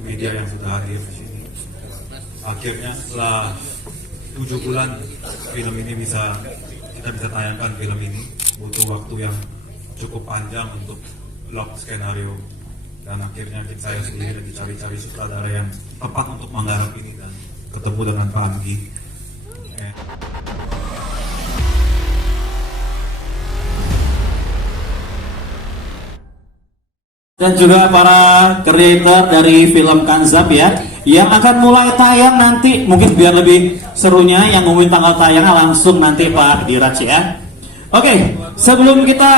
media yang sudah hadir di sini. Akhirnya setelah 7 bulan film ini kita bisa tayangkan film ini. Butuh waktu yang cukup panjang untuk lock skenario, dan akhirnya saya sendiri lagi cari-cari sutradara yang tepat untuk menggarap ini, dan ketemu dengan Pak Anggi. Dan juga para kreator dari film Kanzab ya, yang akan mulai tayang nanti. Mungkin biar lebih serunya, yang ngumumin tanggal tayangnya langsung nanti Pak Diraj ya. Oke, sebelum kita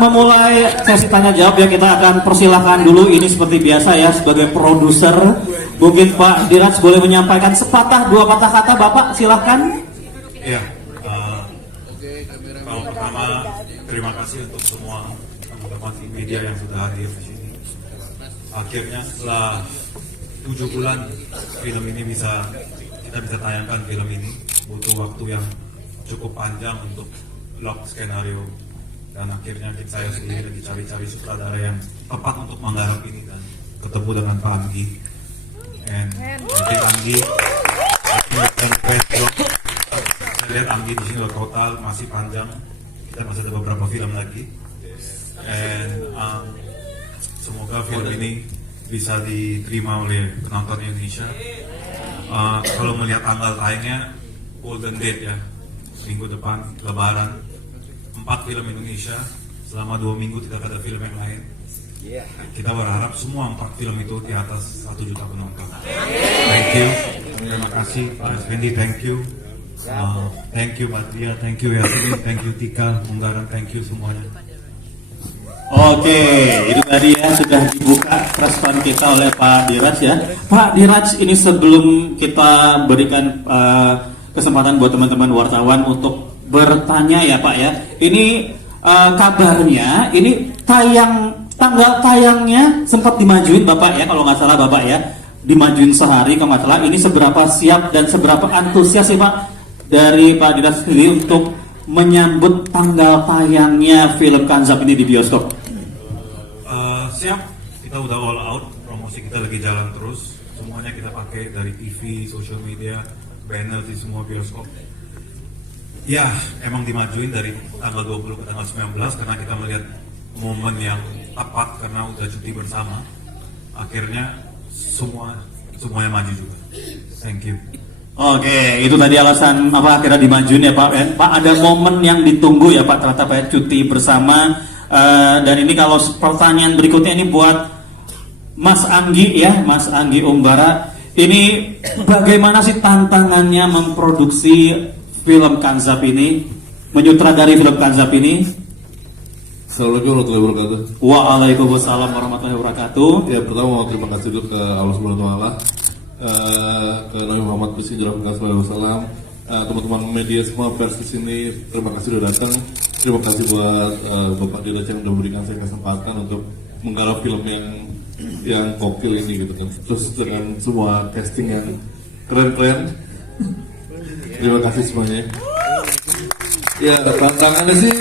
memulai sesi tanya jawab ya, kita akan persilahkan dulu, ini seperti biasa ya, sebagai produser mungkin Pak Diraj boleh menyampaikan sepatah dua patah kata. Bapak silahkan. Iya, pertama terima kasih untuk semua teman-teman media yang sudah hadir di sini. Akhirnya setelah 7 bulan film ini kita bisa tayangkan film ini. Butuh waktu yang cukup panjang untuk lock skenario, dan akhirnya saya sendiri lagi cari-cari sutradara yang tepat untuk menggarap ini, dan ketemu dengan Pak Anggi. Mungkin Anggi, saya lihat Anggi di sini total masih panjang. Kita masih ada beberapa film lagi. Semoga film ini bisa diterima oleh penonton Indonesia. Kalau melihat tanggal tayangnya Golden Date ya, minggu depan Lebaran, 4 film Indonesia selama 2 minggu, tidak ada film yang lain. Kita berharap semua 4 film itu di atas 1 juta penonton. Thank you, terima kasih Pak Fendi, thank you. Thank you Mbak Tia, thank you Yasmin, thank you Tika, Munggaran, thank you semuanya. Oke, itu tadi ya, sudah dibuka respon kita oleh Pak Diraj ya. Pak Diraj, ini sebelum kita berikan kesempatan buat teman-teman wartawan untuk bertanya ya Pak ya. Ini kabarnya ini tanggal tayangnya sempat dimajuin Bapak ya, kalau nggak salah Bapak ya, dimajuin sehari kalau nggak salah. Ini seberapa siap dan seberapa antusias sih Pak dari Pak Diraj sendiri untuk menyambut tanggal tayangnya film Kanzab ini di bioskop? Siap, kita udah all out, promosi kita lagi jalan terus. Semuanya kita pakai dari TV, social media, banner di semua bioskop. Ya, emang dimajuin dari tanggal 20 ke tanggal 19 karena kita melihat momen yang tepat karena udah cuti bersama. Akhirnya semuanya maju juga. Thank you. Oke, itu tadi alasan apa akhirnya dimajuin ya Pak. Pak, ada momen yang ditunggu ya Pak, ternyata Pak cuti bersama. Dan ini kalau pertanyaan berikutnya ini buat Mas Anggi ya, Mas Anggi Umbara. Ini bagaimana sih tantangannya memproduksi film Kanzab ini, menyutradari film Kanzab ini? Assalamualaikum warahmatullahi wabarakatuh. Waalaikumsalam warahmatullahi wabarakatuh. Ya, pertama mau terima kasih dulu ke Allah Subhanahu wa taala, ke Nabi Muhammad SAW, teman-teman media semua, pers di sini, terima kasih sudah datang. Terima kasih buat Bapak Diraj yang sudah memberikan saya kesempatan untuk menggarap film yang gokil ini gitu kan. Terus dengan semua casting yang keren-keren. Terima kasih semuanya. Ya, tantangannya sih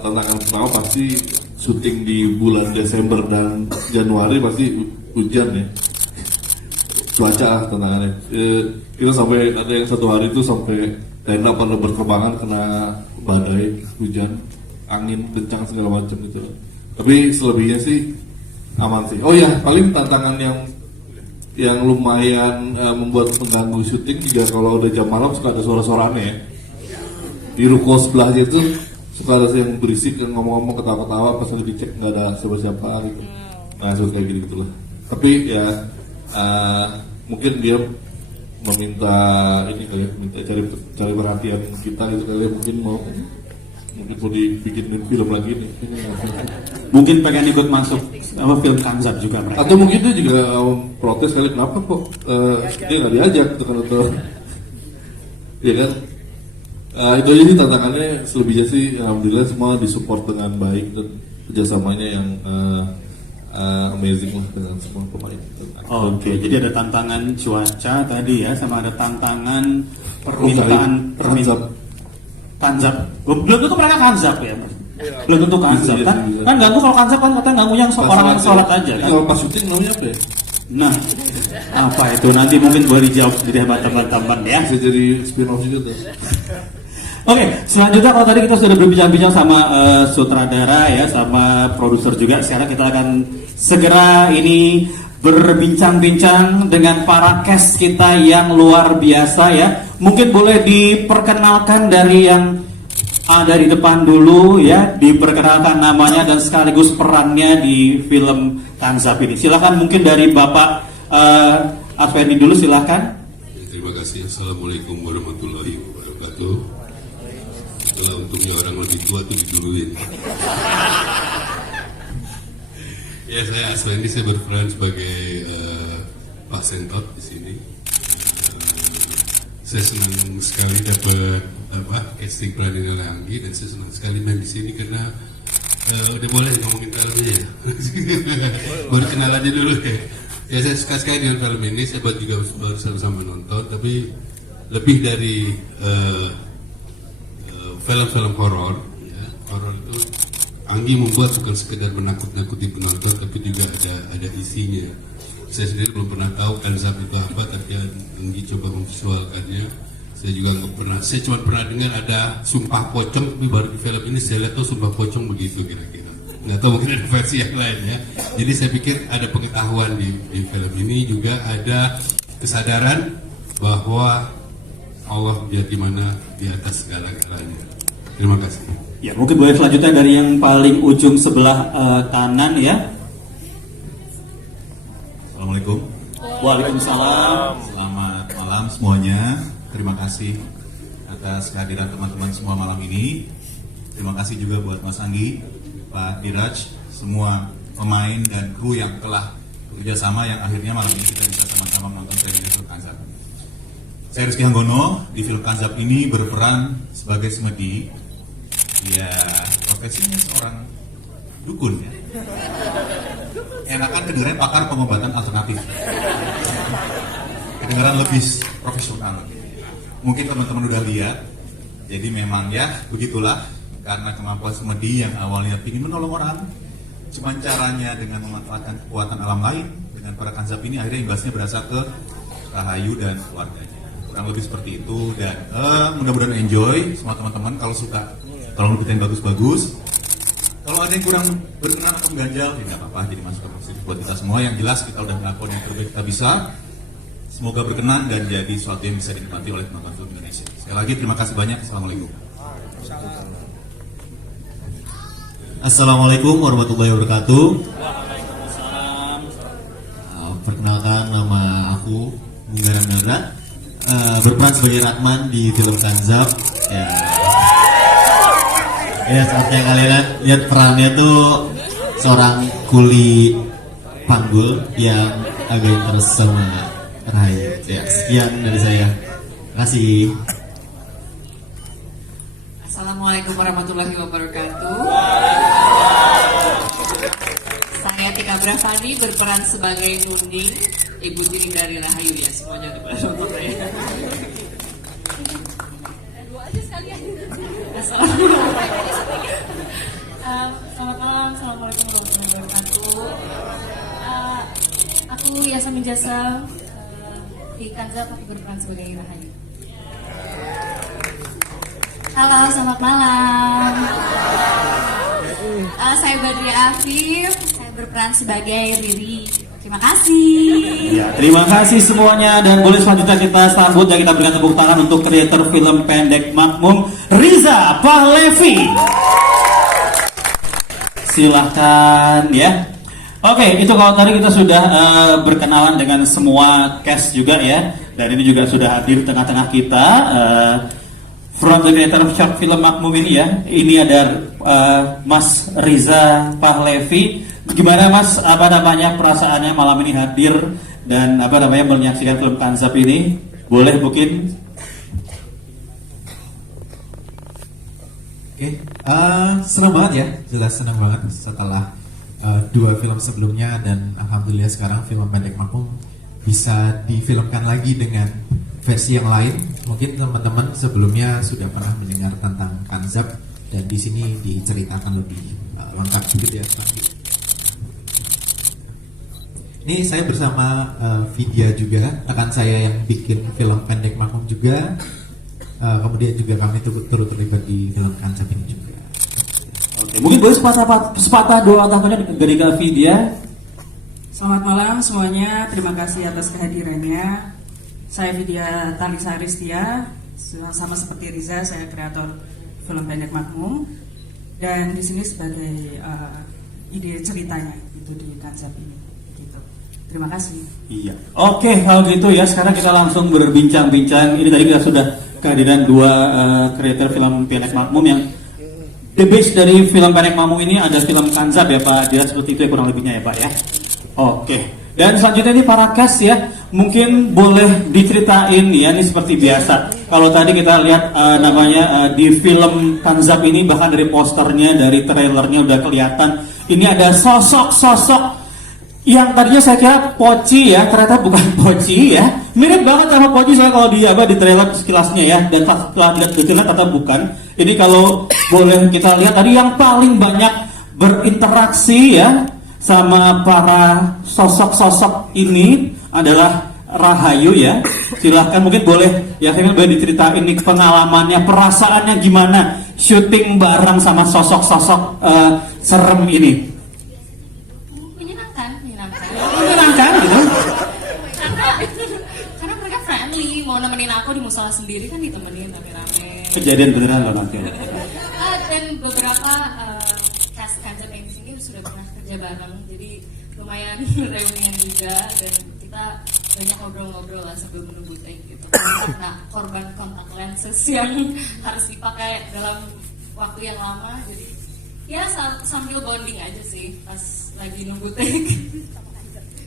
tantangan pertama pasti syuting di bulan Desember dan Januari pasti hujan ya. Cuaca tantangannya. Kita sampai ada yang 1 hari itu sampai tenda pada berterbangan kena badai, hujan, angin kencang segala macam gitu. Tapi selebihnya sih aman sih. Oh ya, paling tantangan yang lumayan membuat mengganggu syuting juga kalau udah jam malam suka ada suara-suara aneh ya. Di ruko sebelahnya itu suka ada yang berisik dan ngomong-ngomong, ketawa-ketawa, pas udah dicek nggak ada siapa-siapa gitu. Nah, suka kayak gitu lah. Tapi ya mungkin dia meminta ini kali, minta cari perhatian kita gitu kali, mungkin mau dibikinin film lagi nih. Mungkin pengen ikut masuk film Kanzab juga mereka. Atau mungkin dia juga protes kali, kenapa kok dia nggak diajak gitu kan, atau ya kan. Itu aja sih tantangannya. Selebihnya sih alhamdulillah semua disupport dengan baik dan kerjasamanya yang amazing lah dengan semua pemain. Oke, jadi ada tantangan cuaca tadi ya, sama ada tantangan permintaan Kanzab. Kanzab. Belum tentu mereka Kanzab ya, Mas. Belum tentu kanzab kan? Bisa. Kan ganggu kalau kanzab kan katanya ganggu yang orang yang sholat aja Ini kan? kalau pas syuting namanya apa ya? Nah, apa itu nanti mungkin boleh dijawab di teman-teman ya. Bisa jadi spin off juga tuh. Oke, selanjutnya kalau tadi kita sudah berbincang-bincang sama sutradara ya, sama produser juga. Sekarang kita akan segera ini berbincang-bincang dengan para cast kita yang luar biasa ya. Mungkin boleh diperkenalkan dari yang ada di depan dulu ya, diperkenalkan namanya dan sekaligus perannya di film Kanzab ini. Silakan mungkin dari Bapak Aswendi dulu silakan. Terima kasih. Assalamualaikum warahmatullahi wabarakatuh. Itulah untungnya orang lebih tua tuh diduluin. Ya, saya Aswendi, saya berperan sebagai Pak Sentot di sini. Saya senang sekali dapat casting peranin oleh Anggi, dan saya senang sekali main di sini karena udah boleh ngomongin filmnya ya. Baru kenalannya dulu ya. Ya, saya suka sekali dengan film ini. Saya juga baru sama nonton, tapi lebih dari film-film horor. Ya. Horor itu Anggi membuat bukan sekedar menakut-nakuti penonton, tapi juga ada isinya. Saya sendiri belum pernah tahu Kanzab itu apa, tapi Anggi coba memvisualkannya. Saya juga nggak pernah. Saya cuma pernah dengar ada sumpah pocong, tapi baru di film ini saya lihat tuh sumpah pocong begitu kira-kira. Nggak tahu, mungkin ada versi yang lain ya. Jadi saya pikir ada pengetahuan di film ini, juga ada kesadaran bahwa Allah di mana di atas segala-galanya. Terima kasih. Ya, mungkin boleh selanjutnya dari yang paling ujung sebelah kanan ya. Assalamualaikum. Waalaikumsalam. Selamat malam semuanya. Terima kasih atas kehadiran teman-teman semua malam ini. Terima kasih juga buat Mas Anggi, Pak Diraj, semua pemain dan kru yang telah bekerja sama yang akhirnya malam ini kita bisa sama-sama menonton film Kanzab. Saya Rizky Hanggono, di film Kanzab ini berperan sebagai semedi. Ya, profesinya seorang dukun ya. Enakan kedengaran pakar pengobatan alternatif. Kedengaran lebih profesional. Mungkin teman-teman udah lihat. Jadi memang ya begitulah, karena kemampuan semedi yang awalnya ingin menolong orang, cuman caranya dengan memanfaatkan kekuatan alam lain. Dengan para Kanzab ini akhirnya imbasnya berasal ke Rahayu dan keluarganya. Kurang lebih seperti itu, dan mudah-mudahan enjoy semua teman-teman. Kalau suka, tolong dibikin bagus-bagus. Kalau ada yang kurang berkenan atau mengganjal, ya nggak apa-apa, jadi masukan positif buat kita semua. Yang jelas kita udah melakukan yang terbaik kita bisa. Semoga berkenan dan jadi sesuatu yang bisa dinikmati oleh penonton film Indonesia. Sekali lagi terima kasih banyak. Assalamualaikum. Assalamualaikum warahmatullahi wabarakatuh. Perkenalkan, nama aku Munggara Melda, berperan sebagai Ratman di film Kanzab. Ya, seperti yang kalian lihat perannya tuh seorang kuli panggul yang agak interest sama Rahayu. Ya, sekian dari saya. Terima kasih. Assalamualaikum warahmatullahi wabarakatuh. Saya Tika Bravani berperan sebagai Nunding, ibu tiri dari Rahayu ya, semuanya udah pada nonton ya. Selamat malam, assalamualaikum warahmatullahi wabarakatuh. Aku Yasamin Jasa, di Kanzab aku berperan sebagai Rahayu. Halo, selamat malam. Saya Badri Afif, saya berperan sebagai Riri. Terima kasih. Ya, terima kasih semuanya, dan boleh selanjutnya kita sambut dan kita berikan tepuk tangan untuk kreator film pendek Makmum, Riza Pahlevi. Silahkan ya. Oke, itu kalau tadi kita sudah berkenalan dengan semua cast juga ya, dan ini juga sudah hadir tengah-tengah kita from the creator of short film Makmum ini ya. Ini ada Mas Riza Pahlevi. Gimana Mas, apa namanya perasaannya malam ini hadir dan apa namanya menyaksikan film Kanzab ini? Boleh mungkin? Oke, senang banget ya, jelas senang banget setelah 2 film sebelumnya, dan alhamdulillah sekarang film pendek Makmum bisa difilmkan lagi dengan versi yang lain. Mungkin teman-teman sebelumnya sudah pernah mendengar tentang Kanzab, dan di sini diceritakan lebih lengkap begitu ya Pak. Ini saya bersama Vidya juga, rekan saya yang bikin film pendek Makmum juga. Kemudian juga kami turut terlibat di film Kancap ini juga. Oke, mungkin boleh sepatah dua kata dari Kak Vidya. Selamat malam semuanya, terima kasih atas kehadirannya. Saya Vidya Talisa Aristia, sama seperti Riza, saya kreator film pendek Makmum, dan di sini sebagai ide ceritanya itu di Kancap ini. Gitu. Terima kasih. Iya. Oke, kalau gitu ya sekarang kita langsung berbincang-bincang. Ini tadi kita sudah kehadiran dua kreator film pendek Makmum yang the base dari film pendek Makmum ini ada film Kancap ya Pak. Dia seperti itu ya kurang lebihnya ya Pak ya. Oke. Dan selanjutnya ini para cast ya, mungkin boleh diceritain ya, ini seperti biasa. Kalau tadi kita lihat namanya di film Kancap ini, bahkan dari posternya, dari trailernya udah kelihatan. Ini ada sosok-sosok yang tadinya saya kira Poci ya, ternyata bukan Poci ya. Mirip banget sama Poci saya kalau di trailer sekilasnya ya, dan setelah lihat detailnya ternyata bukan. Ini kalau boleh kita lihat tadi yang paling banyak berinteraksi ya sama para sosok-sosok ini adalah Rahayu ya. Silahkan mungkin boleh ya, saya boleh diceritain nih pengalamannya, perasaannya gimana syuting bareng sama sosok-sosok serem ini. Menyenangkan. Menyenangkan gitu. Karena mereka friendly, mau nemenin aku di musola sendiri kan ditemenin rame-rame. Kejadian beneran loh nanti. Dan beberapa cast Kancap yang di sini sudah pernah kerja bareng, jadi lumayan reunian juga, dan kita banyak ngobrol-ngobrol lah sebelum menunggu take gitu. Karena korban kontak lenses yang harus dipakai dalam waktu yang lama, jadi ya sambil bonding aja sih pas lagi nunggu take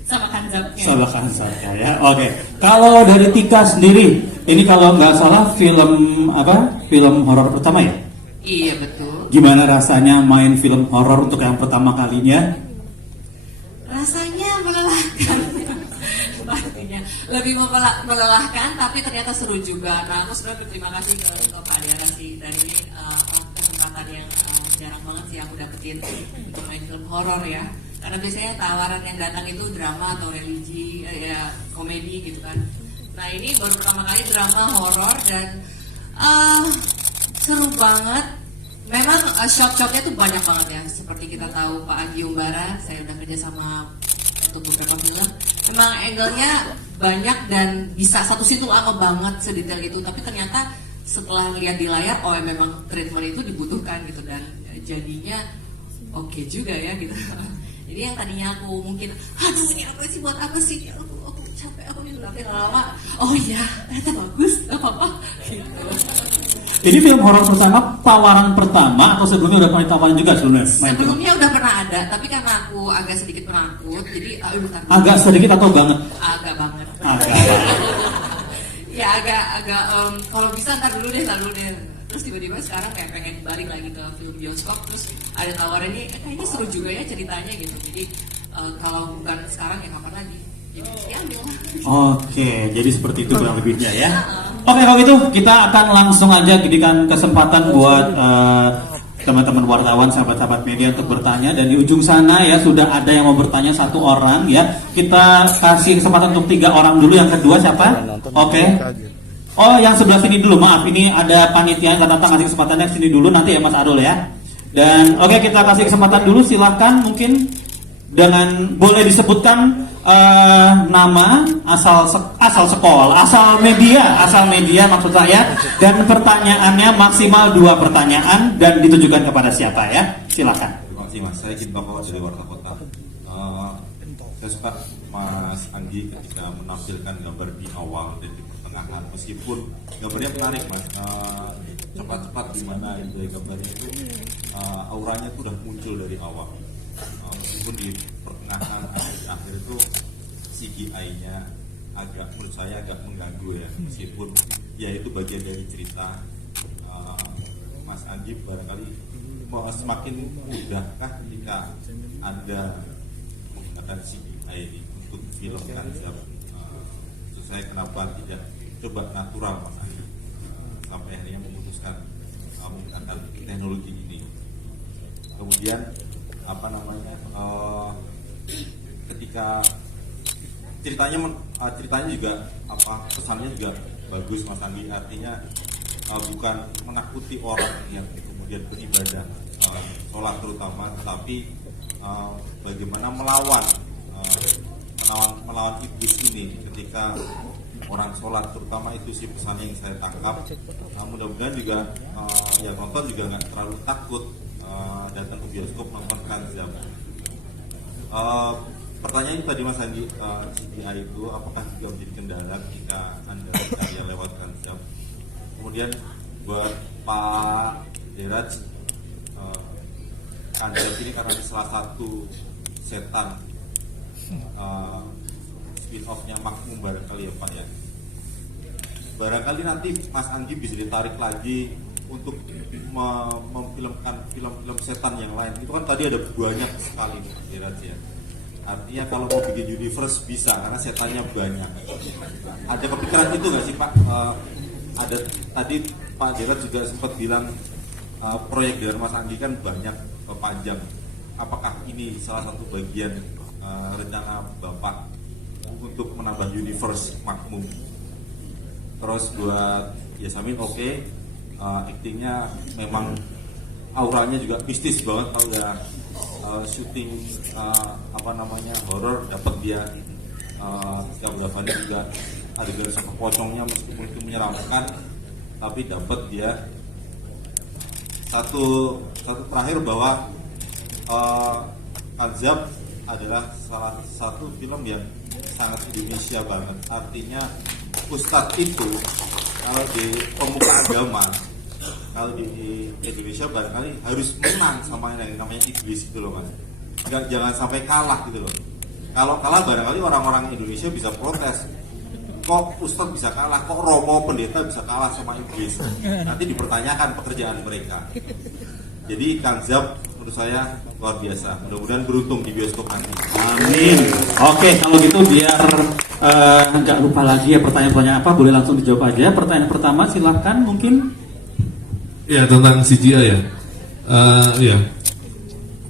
sama Kancapnya. Sama Kancapnya ya. Oke. Kalau dari Tika sendiri, ini kalau nggak salah film apa? Film horor pertama ya? Iya betul. Gimana rasanya main film horor untuk yang pertama kalinya? Rasanya melelahkan. Pastinya lebih melelahkan, tapi ternyata seru juga. Nah, aku sebenarnya berterima kasih ke Pak Dera sih, dan ini kesempatan yang jarang banget sih aku dapetin untuk main film horor ya. Karena biasanya tawaran yang datang itu drama atau religi, ya komedi gitu kan. Nah ini baru pertama kali drama horor dan seru banget. Memang shock-shocknya tuh banyak banget ya. Seperti kita tahu Pak Agi Umbara, saya udah kerja sama untuk beberapa film. Memang angle-nya banyak dan bisa satu situ lama banget sedetail itu. Tapi ternyata setelah lihat di layar, oh memang treatment itu dibutuhkan gitu, dan jadinya oke juga ya gitu. Jadi yang tadinya aku mungkin, aduh ini apa sih, buat apa sih? Aku capek, aku ini tapi lama. Oh iya, ternyata bagus, gak apa-apa. Gitu. Ini film horor pertama, tawaran pertama atau sebelumnya udah pernah ditawarin juga sebelumnya? Sebelumnya udah pernah ada, tapi karena aku agak sedikit penakut, jadi agak sedikit atau banget? Agak banget. Agak. Ya agak kalau bisa ntar dulu deh. Terus tiba-tiba sekarang kayak pengen balik lagi ke film bioskop, terus ada tawaran ini, kayaknya seru juga ya ceritanya gitu. Jadi kalau bukan sekarang ya kapan lagi? Jadi diambil. Oke, jadi seperti itu kurang lebihnya ya. Oke, kalau gitu kita akan langsung aja berikan kesempatan buat teman-teman wartawan, sahabat-sahabat media untuk bertanya, dan di ujung sana ya sudah ada yang mau bertanya satu orang ya. Kita kasih kesempatan untuk 3 orang dulu. Yang kedua siapa? Oke. Oh, yang sebelah sini dulu, maaf, ini ada panitia yang datang, kasih kesempatannya sini dulu nanti ya Mas Arul ya. Dan oke, kita kasih kesempatan dulu, silahkan mungkin dengan boleh disebutkan nama, asal sekolah, asal media maksud saya, dan pertanyaannya maksimal 2 pertanyaan dan ditujukan kepada siapa ya, silakan. Terima kasih Mas, saya Cinta Kawat dari Warta Kota. Saya suka Mas Anggi ketika menampilkan gambar di awal dan di pertengahan, meskipun gambarnya menarik Mas, cepat-cepat gimana dari gambarnya itu auranya itu udah muncul dari awal, meskipun di pertengahan akhir itu CGI-nya agak, menurut saya agak mengganggu ya, meskipun ya itu bagian dari cerita. Mas Anggi barangkali semakin mudahkah ketika Anda menggunakan CGI ini untuk film Kancap? Saya kenapa tidak coba natural Mas Anggi sampai akhirnya memutuskan menggunakan teknologi ini. Kemudian apa namanya, ketika ceritanya juga pesannya juga bagus Mas Andi, artinya bukan menakuti orang yang kemudian beribadah sholat terutama, tetapi bagaimana melawan iblis ini ketika orang sholat, terutama itu sih pesannya yang saya tangkap. Mudah-mudahan juga yang nonton juga nggak terlalu takut datang ke bioskop nonton Kanzab. Pertanyaan tadi Mas Andi, CGI itu apakah juga menjadi kendala ketika Anda berkarya lewat Kanzab? Kemudian buat Pak Diraj, Kanzab ini karena salah satu setan spin-off-nya Makmum barangkali ya Pak ya. Barangkali nanti Mas Anggi bisa ditarik lagi untuk memfilmkan film-film setan yang lain. Itu kan tadi ada banyak sekali Pak Diraj ya. Artinya kalau mau bikin universe bisa, karena setannya banyak. Ada kepikiran itu nggak sih Pak? Ada tadi Pak Diraj juga sempat bilang proyek dari Mas Anggi kan banyak panjang. Apakah ini salah satu bagian rencana Bapak untuk menambah universe Makmum? Terus buat Yasamin aktingnya memang auranya juga mistis banget kalau udah syuting horor, dapat dia setiap Javani juga adegan sama pocongnya meskipun itu menyeramkan, tapi dapat dia satu terakhir bahwa Kanzab adalah salah satu film yang sangat Indonesia banget. Artinya Ustadz itu kalau di pemuka agama, kalau di Indonesia barangkali harus menang sama yang namanya iblis gitu loh Mas. Jangan sampai kalah gitu loh. Kalau kalah barangkali orang-orang Indonesia bisa protes. Kok Ustadz bisa kalah? Kok Romo pendeta bisa kalah sama iblis? Nanti dipertanyakan pekerjaan mereka. Jadi Kanzab menurut saya luar biasa. Mudah-mudahan beruntung di bioskop nanti. Amin. Oke, kalau gitu biar nggak lupa lagi ya pertanyaan-pertanyaan apa, boleh langsung dijawab aja. Pertanyaan pertama silahkan mungkin. Ya, tentang CGI ya. Ya.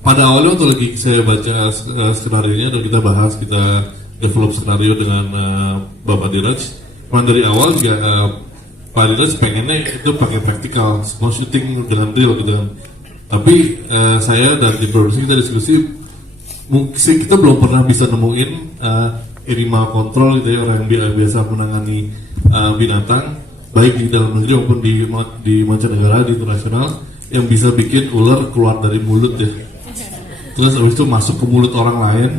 Pada awalnya waktu lagi saya baca skenario-nya dan kita bahas, kita develop skenario dengan Bapak Diraj. Memang dari awal juga Pak Diraj pengennya itu pakai praktikal, semua syuting dengan real gitu kan. Tapi saya dan di produksi kita diskusi, mungkin kita belum pernah bisa nemuin animal control gitu ya, orang yang biasa menangani binatang baik di dalam negeri maupun di mancanegara, di internasional, yang bisa bikin ular keluar dari mulut ya. Terus habis itu masuk ke mulut orang lain,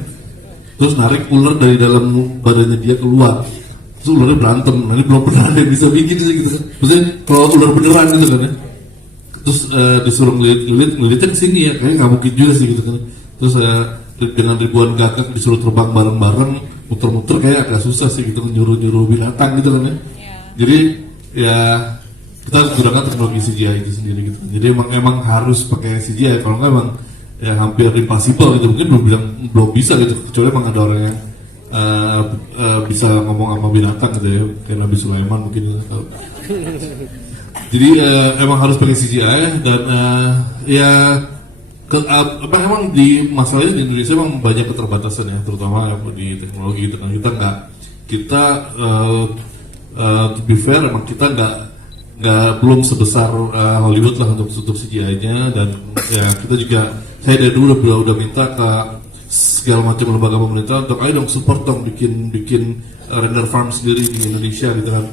terus narik ular dari dalam badannya dia keluar, terus ularnya berantem. Nah, ini belum pernah ada yang bisa bikin sih gitu kan. Maksudnya kalau ular beneran gitu kan ya. Terus disuruh ngelilit ke sini ya, kayaknya nggak mungkin juga sih gitu kan. Terus dengan ribuan gagak disuruh terbang bareng-bareng, muter-muter kayak agak susah sih gitu, nyuruh binatang gitu kan ya. Jadi ya kita harus gunakan teknologi CGI itu sendiri gitu. Jadi emang harus pakai CGI, kalau nggak emang ya hampir impossible gitu. Mungkin belum bisa gitu, kecuali emang ada orang yang bisa ngomong sama binatang gitu ya, kayak Nabi Sulaiman mungkin gitu. Jadi emang harus pakai CGI dan emang di masalahnya di Indonesia emang banyak keterbatasan ya, terutama ya di teknologi gitu kan. Kita to be fair, emang kita belum sebesar Hollywood lah untuk CGI-nya, dan ya kita juga, saya dari dulu udah minta ke segala macam lembaga pemerintah untuk ayo dong support dong bikin render farm sendiri di Indonesia gitu kan,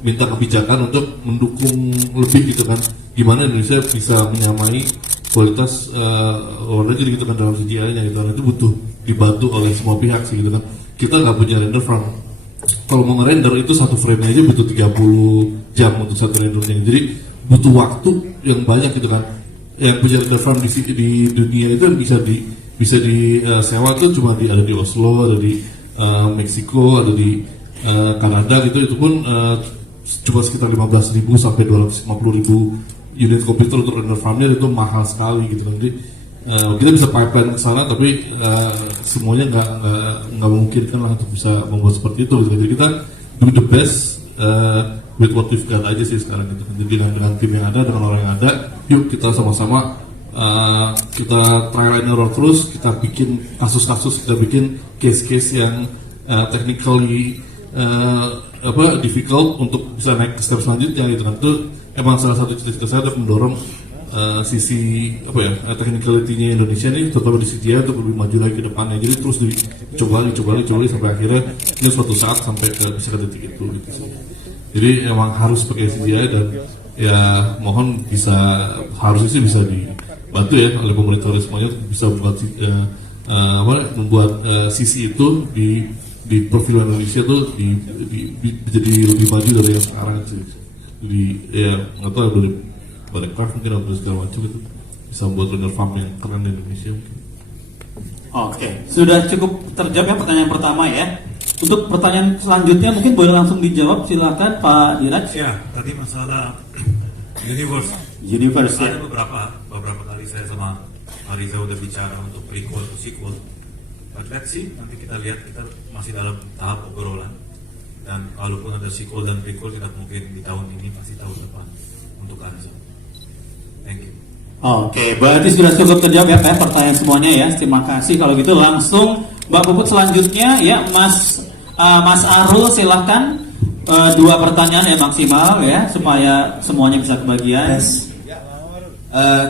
minta kebijakan untuk mendukung lebih gitu kan, gimana Indonesia bisa menyamai kualitas luar negeri gitu kan dalam CGI-nya gitu kan. Itu butuh dibantu oleh semua pihak sih gitu kan. Kita nggak punya render farm. Kalau mau ngerender itu satu frame aja butuh 30 jam untuk satu rendernya. Jadi butuh waktu yang banyak gitu kan. Yang punya render farm di dunia itu bisa disewa tuh cuma ada di Oslo, ada di Meksiko, ada di Kanada gitu. Itu pun cuma sekitar 15.000 sampai 250.000 unit komputer untuk render farmnya, itu mahal sekali gitu kan. Jadi kita bisa pipeline ke sana, tapi semuanya nggak memungkinkan lah untuk bisa membuat seperti itu gitu. Jadi kita do the best with what we've got aja sih sekarang gitu. Jadi dengan tim yang ada, dengan orang yang ada, yuk kita sama-sama kita trial and error terus, kita bikin kasus-kasus, kita bikin case-case yang technically difficult untuk bisa naik ke step selanjutnya gitu kan. Itu emang salah satu cita-cita saya untuk mendorong sisi technicality-nya Indonesia nih, terutama di CGI untuk lebih maju lagi ke depannya. Jadi terus dicoba sampai akhirnya ini suatu saat sampai bisa ke titik itu gitu sih. Jadi emang harus pakai CGI dan ya mohon harusnya sih bisa dibantu ya oleh pemerintah semuanya bisa membuat sisi itu di perfilman Indonesia tuh jadi lebih maju dari yang sekarang sih. Jadi ya nggak tahu dari Craft mungkin atau segala macam itu bisa membuat runner farm yang keren di Indonesia mungkin. Oke, sudah cukup terjawab ya pertanyaan pertama ya. Untuk pertanyaan selanjutnya mungkin boleh langsung dijawab, silakan Pak Diraj. Ya, tadi masalah universe. Ya. Ada beberapa kali saya sama Riza udah bicara untuk prequel atau sequel. But let's see, nanti kita lihat, kita masih dalam tahap obrolan. Dan kalaupun ada sequel dan prequel tidak mungkin di tahun ini, pasti tahun depan untuk Arza. Thank you. Oke, berarti sudah cukup terjawab ya pertanyaan semuanya ya. Terima kasih. Kalau gitu langsung Mbak Puput selanjutnya ya, Mas Arul silahkan. 2 pertanyaan ya maksimal ya supaya semuanya bisa kebagian.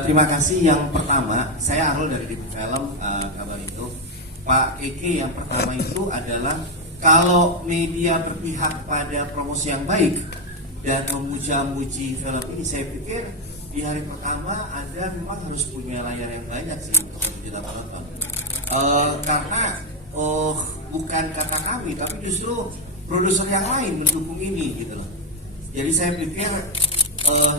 Terima kasih. Yang pertama, saya Arul dari Dibu Film kabar itu. Pak Eke, yang pertama itu adalah kalau media berpihak pada promosi yang baik dan memuja-muji film ini, saya pikir di hari pertama Anda memang harus punya layar yang banyak sih untuk kita tonton. Karena bukan kata kami, tapi justru produser yang lain mendukung ini gitu loh. Jadi saya pikir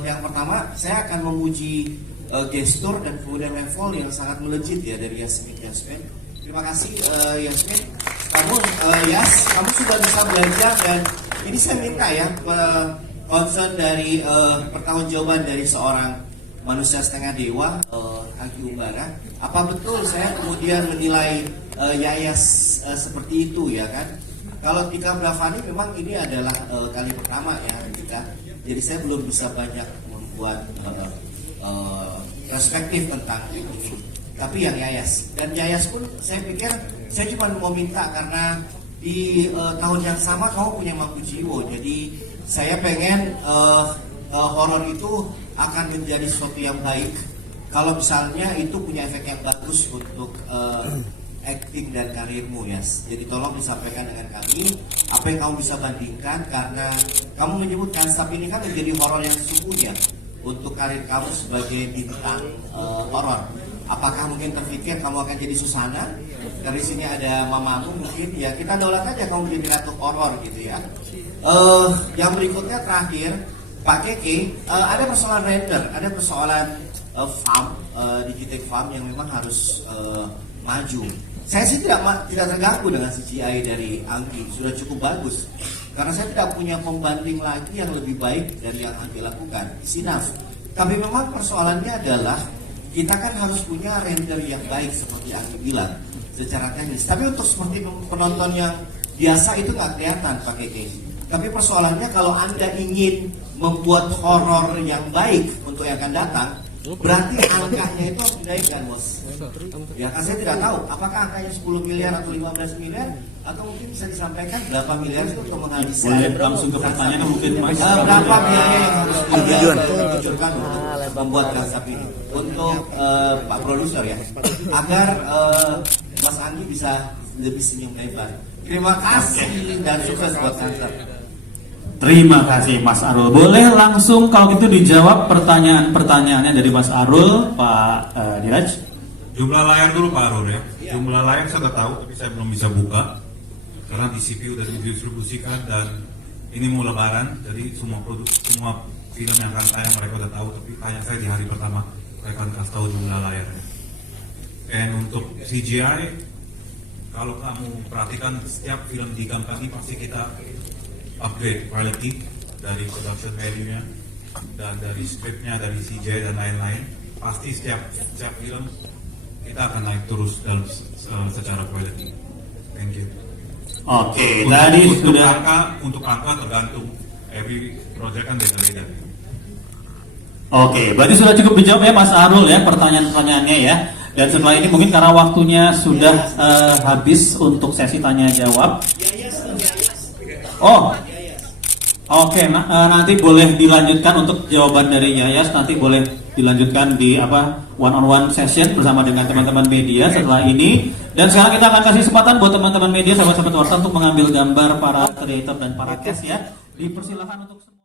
yang pertama saya akan memuji gestur dan kemudian level yang sangat melejit ya dari Yasmin. Terima kasih Yasmin. Kamu sudah bisa belajar, dan ini saya minta ya concern dari pertanggungjawaban dari seorang manusia setengah dewa, Anggi Umbara. Apa betul saya kemudian menilai Yayas seperti itu ya kan? Kalau Tika Bravani memang ini adalah kali pertama ya kita. Jadi saya belum bisa banyak membuat perspektif tentang ini. Tapi yang Yayas, dan Yayas pun saya pikir saya cuma mau minta karena di tahun yang sama kamu punya Mangku Jiwo. Jadi saya pengen horor itu akan menjadi sesuatu yang baik kalau misalnya itu punya efek yang bagus untuk acting dan karirmu ya. Jadi tolong disampaikan dengan kami apa yang kamu bisa bandingkan, karena kamu menyebutkan tapi ini kan menjadi horor yang sesungguhnya untuk karir kamu sebagai bintang horor. Apakah mungkin terpikir kamu akan jadi Susana? Dari sini ada mamamu mungkin ya, kita daulat aja kamu menjadi ratu horor gitu ya. Yang berikutnya terakhir Pak Keke, ada persoalan render, ada persoalan farm, digital farm yang memang harus maju. Saya sih tidak terganggu dengan CGI dari Anggi, sudah cukup bagus. Karena saya tidak punya pembanding lagi yang lebih baik dari yang Anggi lakukan, enough. Tapi memang persoalannya adalah kita kan harus punya render yang baik seperti Anggi bilang secara teknis. Tapi untuk seperti penonton yang biasa itu nggak kelihatan Pak Keke. Tapi persoalannya kalau Anda ingin membuat horor yang baik untuk yang akan datang, berarti angkanya itu harus dinaikkan bos. Ya kan saya tidak tahu apakah angkanya 10 miliar atau 15 miliar, atau mungkin bisa disampaikan berapa miliar itu untuk menghabiskan. Boleh langsung ke pertanyaan mungkin Mas. Berapa biaya yang harus ditujukan untuk membuat konsep ini untuk Pak Produser ya, agar Mas Anggi bisa lebih senyum lebar. Terima kasih dan sukses buat konsep. Terima kasih Mas Arul. Boleh langsung kalau gitu dijawab pertanyaannya dari Mas Arul, Pak Diraj. Jumlah layar dulu Pak Arul ya. Jumlah layar saya sudah tahu, tapi saya belum bisa buka karena di CPU sudah didistribusikan dan ini mau lebaran, jadi semua film yang akan tayang mereka udah tahu, tapi tanya saya di hari pertama saya akan kasih tahu jumlah layarnya. Dan untuk CGI, kalau kamu perhatikan setiap film di company pasti kita upgrade quality dari production value-nya dan dari script-nya, dari CGI dan lain-lain. Pasti setiap film kita akan naik terus dalam secara quality. Thank you. Oke, tadi sudah untuk angka tergantung every project kan beda-beda. Oke, berarti sudah cukup dijawab ya Mas Arul ya pertanyaan-pertanyaannya ya. Dan setelah ini mungkin karena waktunya sudah habis untuk sesi tanya jawab. Oh, oke, nanti boleh dilanjutkan untuk jawaban dari Yayas, nanti boleh dilanjutkan di one on one session bersama dengan teman-teman media setelah ini. Dan sekarang kita akan kasih kesempatan buat teman-teman media, sahabat-sahabat wartawan untuk mengambil gambar para creator dan para cast ya. Dipersilakan untuk